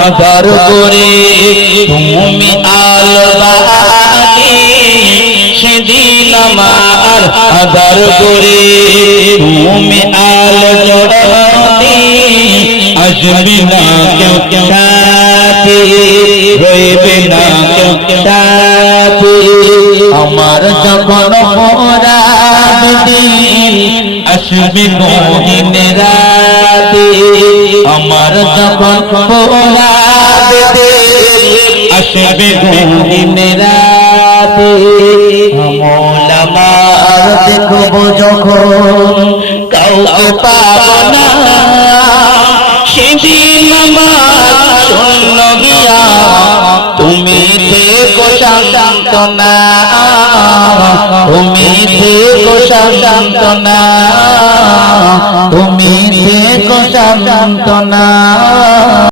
আদর করে তুমি আলবাকে সেদিন আমার আদর করে তুমি আল জড়তে আসবি না কেউ সাথে রইবে না কেউ সাথে আমার যখন পরাব দিন আসবি গহীন রাতে আমার যখন পরাব দিন আসবি গহীন রাতে আমল আমার দেখব যখন কাউকে পাব না সেদিন আমার শূন্য গিয়া তুমি থেকো সান্তনা তুমি থেকো সান্তনা তুমি থেকো সান্তনা